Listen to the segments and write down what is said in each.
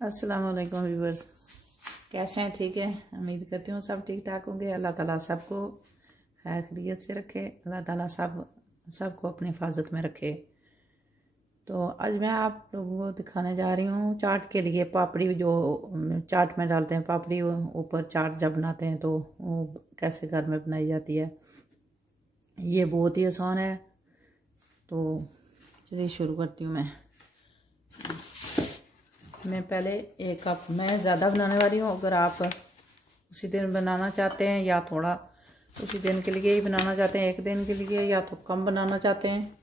अस्सलाम वालेकुम व्यूवर्स, कैसे हैं? ठीक है, उम्मीद करती हूँ सब ठीक ठाक होंगे। अल्लाह ताला सबको खैर खैरियत से रखे। अल्लाह ताला सबको अपनी हिफाजत में रखे। तो आज मैं आप लोगों को दिखाने जा रही हूँ चाट के लिए पापड़ी, जो चाट में डालते हैं पापड़ी ऊपर। चाट जब बनाते हैं तो वो कैसे घर में बनाई जाती है, ये बहुत ही आसान है। तो चलिए शुरू करती हूँ। मैं पहले एक कप, मैं ज़्यादा बनाने वाली हूँ। अगर आप उसी दिन बनाना चाहते हैं या थोड़ा उसी दिन के लिए ही बनाना चाहते हैं, एक दिन के लिए, या तो कम बनाना चाहते हैं,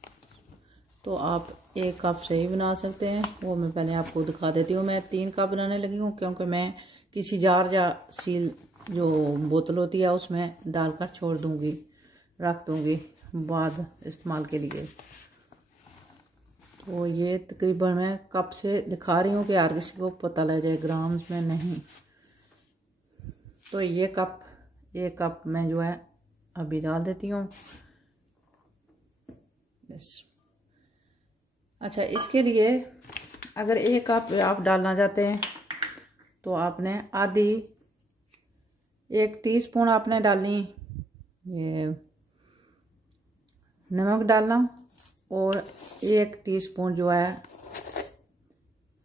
तो आप एक कप से ही बना सकते हैं। वो मैं पहले आपको दिखा देती हूँ। मैं 3 कप बनाने लगी हूँ क्योंकि मैं किसी जार या सील जो बोतल होती है उसमें डालकर छोड़ दूँगी, रख दूँगी बाद इस्तेमाल के लिए। तो ये तकरीबन मैं कप से दिखा रही हूँ कि हर किसी को पता लग जाए, ग्राम्स में नहीं। तो ये कप मैं जो है अभी डाल देती हूँ बस। अच्छा, इसके लिए अगर एक कप आप डालना चाहते हैं तो आपने आधी 1 टीस्पून आपने डालनी ये नमक डालना, और 1 टीस्पून जो है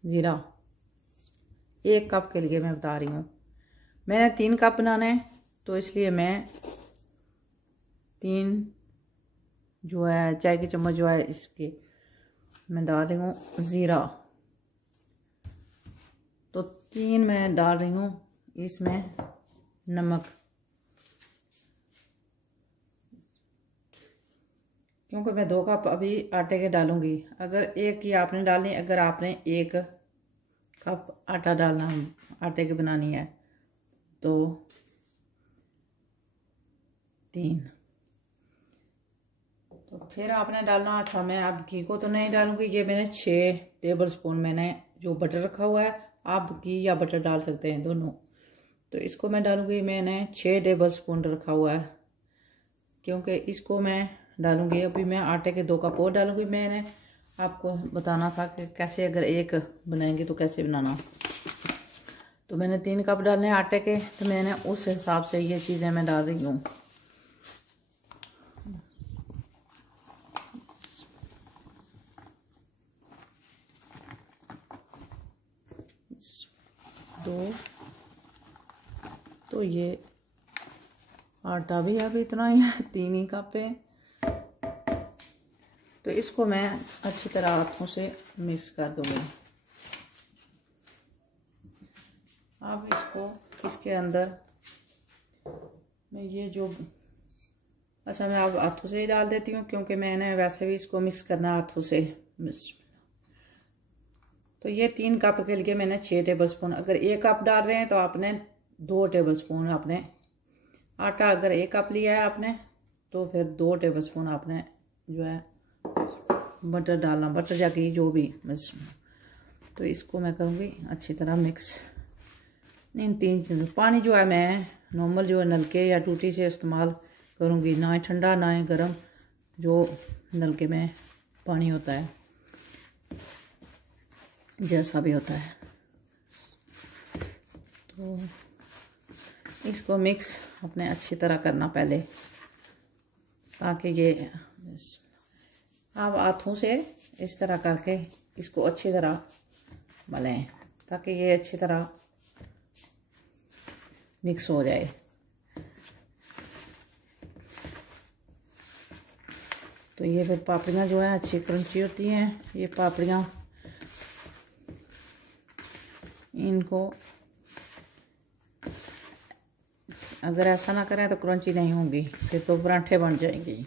ज़ीरा। 1 कप के लिए मैं बता रही हूँ। मैंने 3 कप बनाने हैं तो इसलिए मैं 3 जो है चाय की चम्मच जो है इसके मैं डाल रही हूँ ज़ीरा। तो 3 मैं डाल रही हूँ इसमें नमक, क्योंकि मैं 2 कप अभी आटे के डालूंगी। अगर एक ही आपने डालनी, अगर आपने 1 कप आटा डालना, आटे की बनानी है तो 3। तो फिर आपने डालना। अच्छा, मैं अब घी को तो नहीं डालूंगी। ये मैंने 6 टेबल स्पून मैंने जो बटर रखा हुआ है, आप घी या बटर डाल सकते हैं दोनों। तो इसको मैं डालूंगी, मैंने 6 टेबल स्पून रखा हुआ है, क्योंकि इसको मैं डालूंगी। अभी मैं आटे के 2 कप और डालूंगी। मैंने आपको बताना था कि कैसे अगर एक बनाएंगे तो कैसे बनाना। तो मैंने 3 कप डालने हैं आटे के, तो मैंने उस हिसाब से ये चीज़ें मैं डाल रही हूँ। दो, तो ये आटा भी अभी इतना ही है, 3 ही कप है। तो इसको मैं अच्छी तरह हाथों से मिक्स कर दूंगी। अब इसके अंदर मैं ये जो, अच्छा, मैं अब हाथों से ही डाल देती हूँ क्योंकि मैंने वैसे भी इसको मिक्स करना हाथों से। तो ये 3 कप के लिए मैंने 6 टेबल स्पून, अगर 1 कप डाल रहे हैं तो आपने 2 टेबल स्पून आपने आटा, अगर 1 कप लिया है आपने तो फिर 2 टेबल स्पून आपने जो है बटर डालना, बटर या घी जो भी बस। तो इसको मैं करूँगी अच्छी तरह मिक्स। इन 3 चीज़ों, पानी जो है मैं नॉर्मल जो है नलके या टूटी से इस्तेमाल करूँगी, ना ही ठंडा ना ही गर्म, जो नलके में पानी होता है जैसा भी होता है। तो इसको मिक्स अपने अच्छी तरह करना पहले, ताकि ये आप हाथों से इस तरह करके इसको अच्छी तरह मलें, ताकि ये अच्छी तरह मिक्स हो जाए। तो ये फिर पापड़ियाँ जो है अच्छी क्रंची होती हैं। ये पापड़ियाँ, इनको अगर ऐसा ना करें तो क्रंची नहीं होंगी, फिर तो पराठे बन जाएंगे।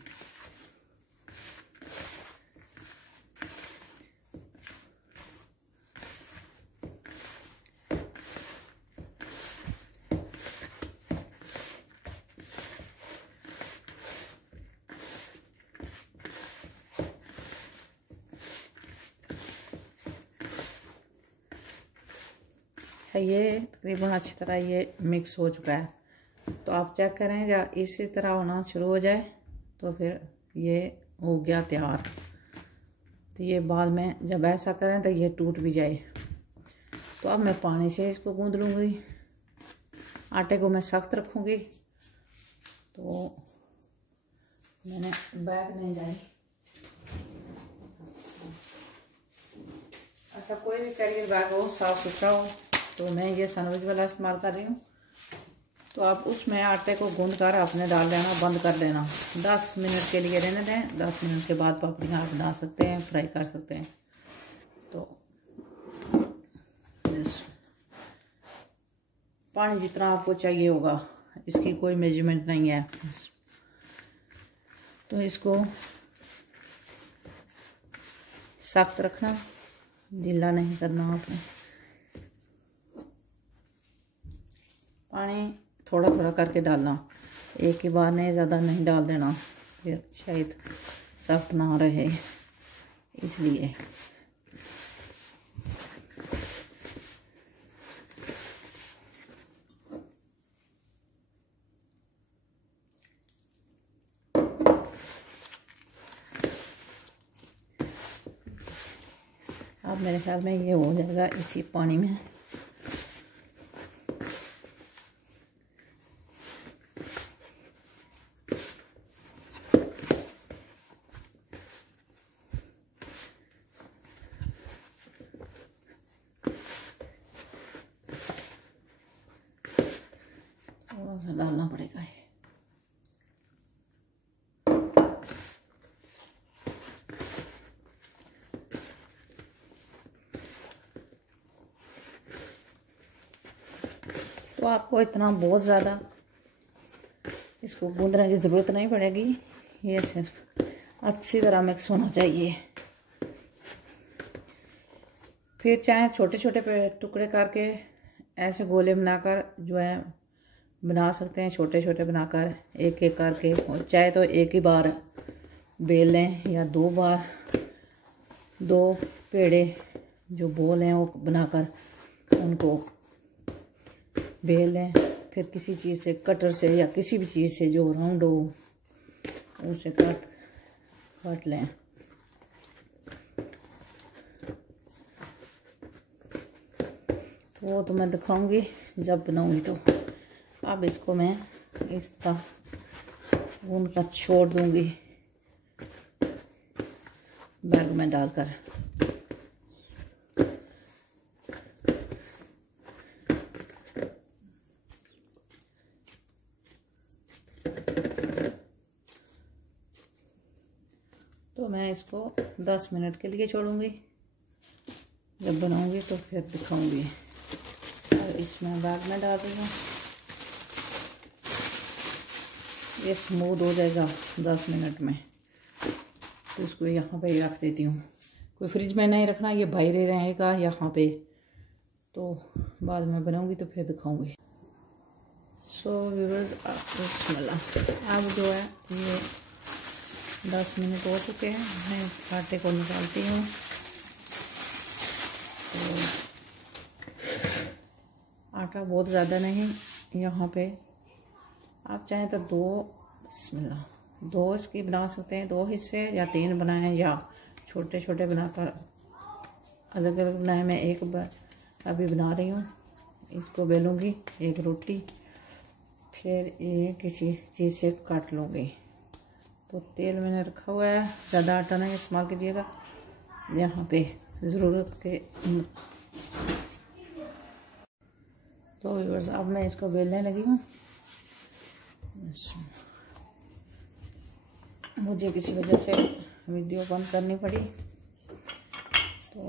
अच्छा, ये तकरीबन अच्छी तरह ये मिक्स हो चुका है। तो आप चेक करें, या इसी तरह होना शुरू हो जाए तो फिर ये हो गया तैयार। तो ये बाद में जब ऐसा करें तो ये टूट भी जाए। तो अब मैं पानी से इसको गूंद लूँगी। आटे को मैं सख्त रखूँगी। तो मैंने बैग नहीं लाई। अच्छा, कोई भी कैरियर बैग हो, साफ़ सुथरा हो। तो मैं ये सैंडविच वाला इस्तेमाल कर रही हूँ। तो आप उसमें आटे को गूंद कर आपने डाल देना, बंद कर देना। 10 मिनट के लिए रहने दें। 10 मिनट के बाद पापड़ियाँ आप बना सकते हैं, फ्राई कर सकते हैं। तो पानी जितना आपको चाहिए होगा, इसकी कोई मेजरमेंट नहीं है। तो इसको सख्त रखना, ढीला नहीं करना आपने। पानी थोड़ा थोड़ा करके डालना, एक ही बार नहीं, ज़्यादा नहीं डाल देना, फिर शायद सख्त ना रहे, इसलिए। अब मेरे ख्याल में ये हो जाएगा इसी पानी में। थोड़ा सा डालना पड़ेगा। तो आपको इतना बहुत ज़्यादा इसको गूंदने की ज़रूरत नहीं पड़ेगी। ये सिर्फ अच्छी तरह मिक्स होना चाहिए। फिर चाहे छोटे छोटे टुकड़े करके ऐसे गोले बनाकर जो है बना सकते हैं। छोटे छोटे बनाकर एक एक करके, चाहे तो एक ही बार बेल लें या 2 बार, 2 पेड़े जो बोल हैं वो बनाकर उनको बेल लें। फिर किसी चीज़ से, कटर से या किसी भी चीज़ से जो राउंड हो उसे काट लें। तो वो तो मैं दिखाऊंगी जब बनाऊंगी। तो अब इसको मैं इस तरह गूंद कर छोड़ दूंगी बैग में डालकर। तो मैं इसको 10 मिनट के लिए छोड़ूंगी। जब बनाऊंगी तो फिर दिखाऊंगी। और इसमें बैग में डाल रही हूँ, ये स्मूथ हो जाएगा 10 मिनट में। तो इसको यहाँ पे रख देती हूँ। कोई फ्रिज में नहीं रखना, ये बाहर ही रहेगा यहाँ पे। तो बाद में बनाऊंगी तो फिर दिखाऊंगी। सो व्यूअर्स, बिस्मिल्लाह। अब जो है ये 10 मिनट हो चुके हैं। मैं इस आटे को निकालती हूँ। तो आटा बहुत ज़्यादा नहीं, यहाँ पे आप चाहें तो 2 इसकी बना सकते हैं, 2 हिस्से या 3 बनाएं, या छोटे छोटे बनाकर अलग अलग बनाए। मैं एक अभी बना रही हूँ। इसको बेलूँगी एक रोटी, फिर ये किसी चीज़ से काट लूँगी। तो तेल मैंने रखा हुआ है, ज़्यादा आटा नहीं इस्तेमाल कीजिएगा। यहाँ पे ज़रूरत के। तो व्यूअर्स, अब मैं इसको बेलने लगी हूँ। मुझे किसी वजह से वीडियो बंद करनी पड़ी, तो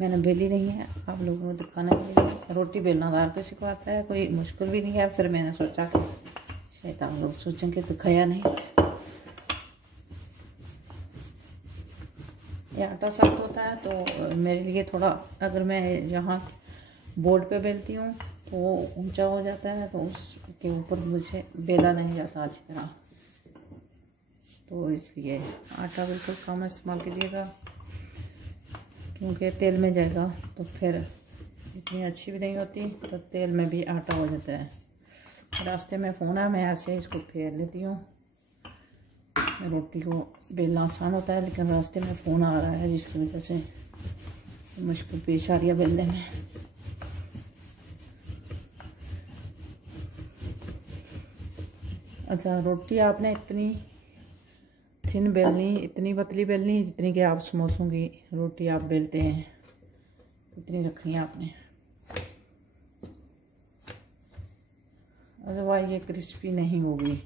मैंने बेली नहीं है आप लोगों को दिखाने के लिए। रोटी बेलना तो आपको सिखाता है, कोई मुश्किल भी नहीं है। फिर मैंने सोचा कि शायद आप लोग सोचेंगे दिखाया नहीं। ये आटा सख्त होता है तो मेरे लिए थोड़ा, अगर मैं यहाँ बोर्ड पे बेलती हूँ तो वो ऊंचा हो जाता है, तो उसके ऊपर मुझे बेला नहीं जाता अच्छी तरह। तो इसलिए आटा बिल्कुल कम इस्तेमाल कीजिएगा, क्योंकि तेल में जाएगा तो फिर इतनी अच्छी भी नहीं होती। तो तेल में भी आटा हो जाता है। रास्ते में फ़ोन है, मैं ऐसे इसको फेर लेती हूँ। रोटी को बेलना आसान होता है, लेकिन रास्ते में फ़ोन आ रहा है जिसकी वजह से मुश्किल पेश आ रही है बेलने में। अच्छा, रोटी आपने इतनी थिन बेलनी, इतनी पतली बेलनी जितनी कि आप समोसों की रोटी आप बेलते हैं, इतनी रखनी है आपने। अदरवाइज ये क्रिस्पी नहीं होगी।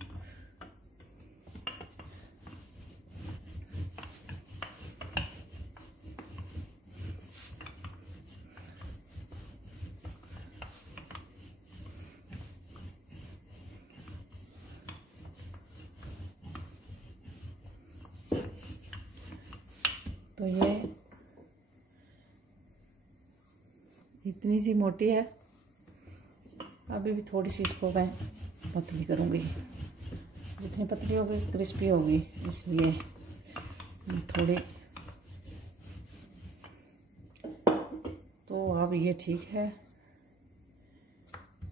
तो ये इतनी सी मोटी है, अभी भी थोड़ी सी इसको मैं पतली करूँगी। जितनी पतली होगी क्रिस्पी होगी, इसलिए थोड़ी। तो अब ये ठीक है,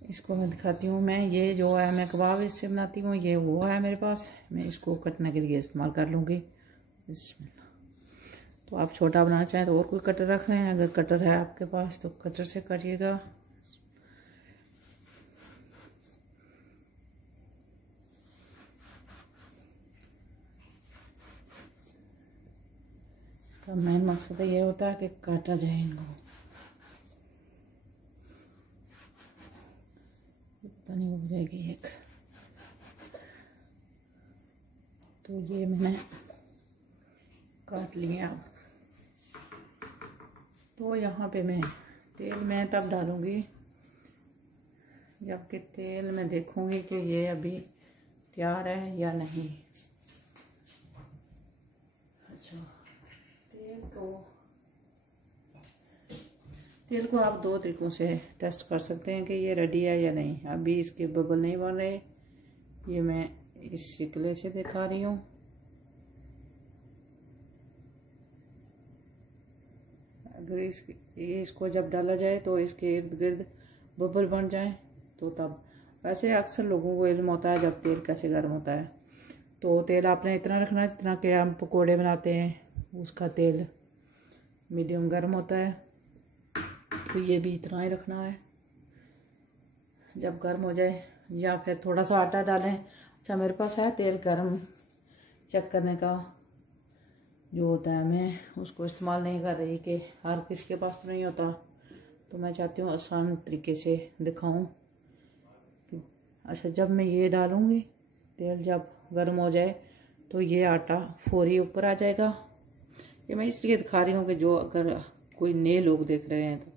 इसको मैं दिखाती हूँ। मैं ये जो है मैं कबाब इससे बनाती हूँ, ये वो है मेरे पास, मैं इसको कटने के लिए इस्तेमाल कर लूँगी। तो आप छोटा बनाना चाहें तो और कोई कटर रख लें, अगर कटर है आपके पास तो कटर से काटिएगा। इसका मेन मकसद ये होता है कि काटा जाए इनको। पता नहीं हो जाएगी एक। तो ये मैंने काट लिए। अब तो यहाँ पे मैं तेल मैं तब डालूँगी जबकि तेल में देखूँगी कि ये अभी तैयार है या नहीं। अच्छा, तेल को आप दो तरीक़ों से टेस्ट कर सकते हैं कि ये रेडी है या नहीं। अभी इसके बबल नहीं बन रहे, ये मैं इस शिकले से दिखा रही हूँ। अगर इसको जब डाला जाए तो इसके इर्द गिर्द बबल बन जाए तो तब। वैसे अक्सर लोगों को इल्म होता है जब तेल कैसे गर्म होता है। तो तेल आपने इतना रखना है जितना कि हम पकोड़े बनाते हैं, उसका तेल मीडियम गर्म होता है, तो ये भी इतना ही रखना है। जब गर्म हो जाए, या फिर थोड़ा सा आटा डालें। अच्छा, मेरे पास है तेल गर्म चेक करने का जो होता है, मैं उसको इस्तेमाल नहीं कर रही कि हर किसी के पास तो नहीं होता, तो मैं चाहती हूँ आसान तरीके से दिखाऊं। अच्छा, जब मैं ये डालूँगी, तेल जब गर्म हो जाए तो ये आटा फौरी ऊपर आ जाएगा। ये मैं इसलिए दिखा रही हूँ कि जो अगर कोई नए लोग देख रहे हैं तो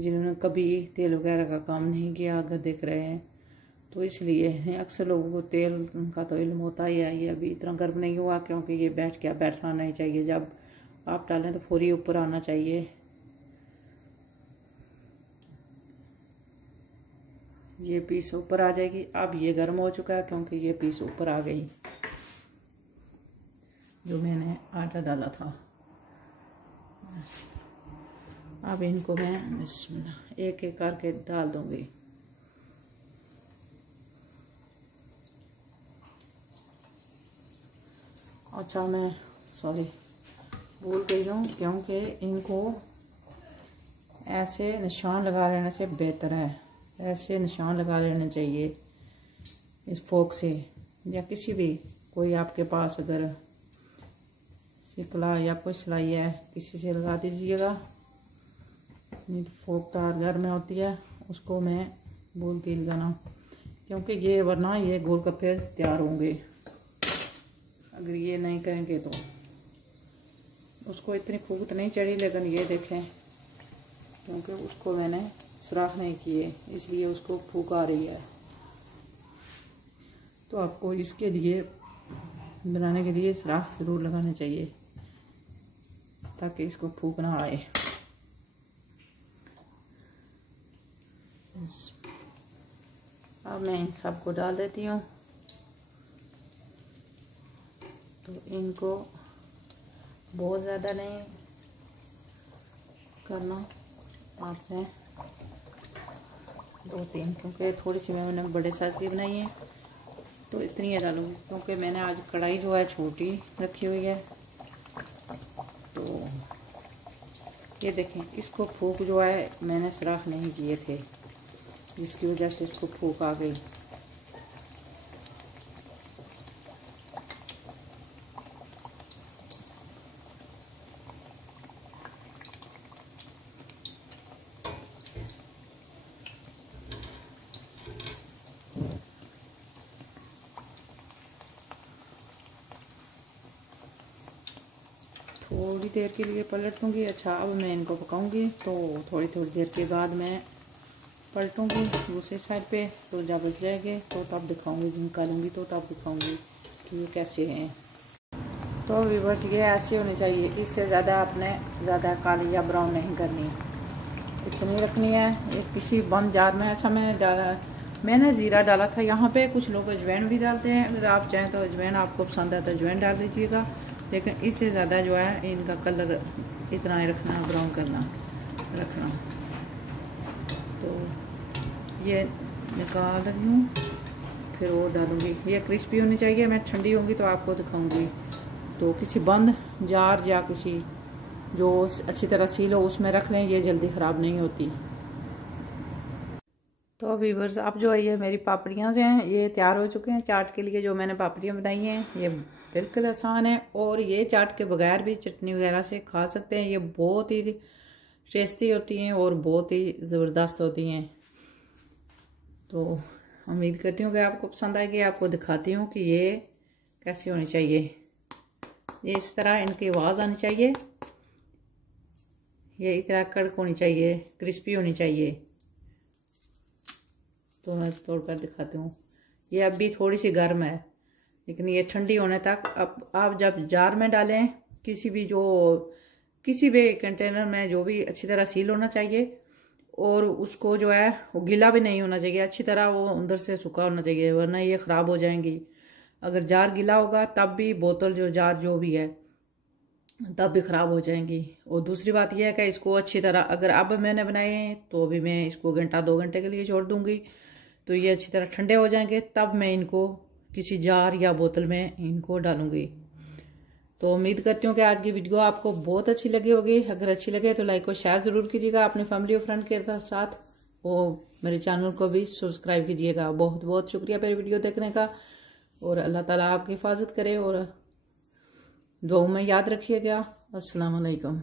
जिन्होंने कभी तेल वगैरह का काम नहीं किया अगर देख रहे हैं तो इसलिए। अक्सर लोगों को तेल का तो इल्म होता ही है। ये अभी इतना गर्म नहीं हुआ क्योंकि ये बैठना नहीं चाहिए। जब आप डालें तो फौरी ऊपर आना चाहिए। ये पीस ऊपर आ जाएगी। अब ये गर्म हो चुका है क्योंकि ये पीस ऊपर आ गई जो मैंने आटा डाला था। अब इनको मैं एक एक करके डाल दूंगी। अच्छा, मैं सॉरी भूल गई हूँ, क्योंकि इनको ऐसे निशान लगा लेने से बेहतर है। ऐसे निशान लगा लेने चाहिए इस फोक से, या किसी भी कोई आपके पास अगर सिकला या कोई सिलाई है किसी से लगा दीजिएगा। नहीं तो फोक तार घर में होती है, उसको मैं भूल के लगाना, क्योंकि ये वरना ये गोलगप्पे तैयार होंगे। अगर ये नहीं करेंगे तो उसको इतनी फूक नहीं चढ़ी, लेकिन ये देखें क्योंकि उसको मैंने सुराख नहीं किए इसलिए उसको फूक आ रही है। तो आपको इसके लिए बनाने के लिए सुराख ज़रूर लगाने चाहिए ताकि इसको फूक ना आए। अब मैं इन सबको डाल देती हूँ। तो इनको बहुत ज़्यादा नहीं करना आपने, 2-3, क्योंकि थोड़ी सी मैंने बड़े साइज़ की बनाई है तो इतनी ही डालूँगी, क्योंकि मैंने आज कढ़ाई जो है छोटी रखी हुई है। तो ये देखें, इसको फूक जो है मैंने सुराख नहीं किए थे, जिसकी वजह से इसको फूंक आ गई। थोड़ी देर के लिए पलट दूँगी। अच्छा, अब मैं इनको पकाऊंगी तो थोड़ी थोड़ी देर के बाद मैं पलटूंगी दूसरी साइड पे। तो जब बच जाएंगे तो तब दिखाऊंगी, निकालूंगी तो तब दिखाऊंगी कि ये कैसे हैं। तो व्यूअर्स, ये ऐसी होनी चाहिए, इससे ज़्यादा आपने ज़्यादा काली या ब्राउन नहीं करनी, इतनी रखनी है। ये किसी बंद जार में। अच्छा, मैंने ज़ीरा डाला था यहाँ पे। कुछ लोग अजवाइन भी डालते हैं, अगर आप चाहें तो अजवाइन आपको पसंद है तो अजवाइन डाल दीजिएगा, लेकिन इससे ज़्यादा जो है इनका कलर इतना ही रखना, ब्राउन करना रखना। तो ये निकाल रही हूँ, फिर वो डालूँगी। ये क्रिस्पी होनी चाहिए। मैं ठंडी होंगी तो आपको दिखाऊँगी। तो किसी बंद जार या किसी जो अच्छी तरह सील हो उसमें रख लें, ये जल्दी ख़राब नहीं होती। तो व्यूअर्स, अब जो है ये मेरी पापड़ियाँ जो हैं ये तैयार हो चुके हैं चाट के लिए। जो मैंने पापड़ियाँ बनाई हैं ये बिल्कुल आसान है, और ये चाट के बगैर भी चटनी वगैरह से खा सकते हैं। ये बहुत ही टेस्टी होती हैं और बहुत ही ज़बरदस्त होती हैं। तो उम्मीद करती हूँ कि आपको पसंद आएगी। आपको दिखाती हूँ कि ये कैसी होनी चाहिए। ये इस तरह इनकी आवाज़ आनी चाहिए, ये इस तरह कड़क होनी चाहिए, क्रिस्पी होनी चाहिए। तो मैं तोड़कर दिखाती हूँ। ये अभी थोड़ी सी गर्म है, लेकिन ये ठंडी होने तक अब आप जब जार में डालें, किसी भी कंटेनर में, जो भी अच्छी तरह सील होना चाहिए, और उसको जो है वो गीला भी नहीं होना चाहिए, अच्छी तरह वो अंदर से सूखा होना चाहिए, वरना ये ख़राब हो जाएंगी। अगर जार गीला होगा तब भी बोतल जार जो भी है तब भी ख़राब हो जाएंगी। और दूसरी बात यह है कि इसको अच्छी तरह, अगर अब मैंने बनाए हैं तो अभी मैं इसको घंटा 2 घंटे के लिए छोड़ दूँगी, तो ये अच्छी तरह ठंडे हो जाएंगे, तब मैं इनको किसी जार या बोतल में इनको डालूँगी। तो उम्मीद करती हूँ कि आज की वीडियो आपको बहुत अच्छी लगी होगी। अगर अच्छी लगे तो लाइक और शेयर ज़रूर कीजिएगा अपनी फैमिली और फ्रेंड के साथ, और मेरे चैनल को भी सब्सक्राइब कीजिएगा। बहुत बहुत शुक्रिया मेरी वीडियो देखने का, और अल्लाह ताला आपकी हिफाजत करे, और दुआ में याद रखिएगा। अस्सलाम वालेकुम।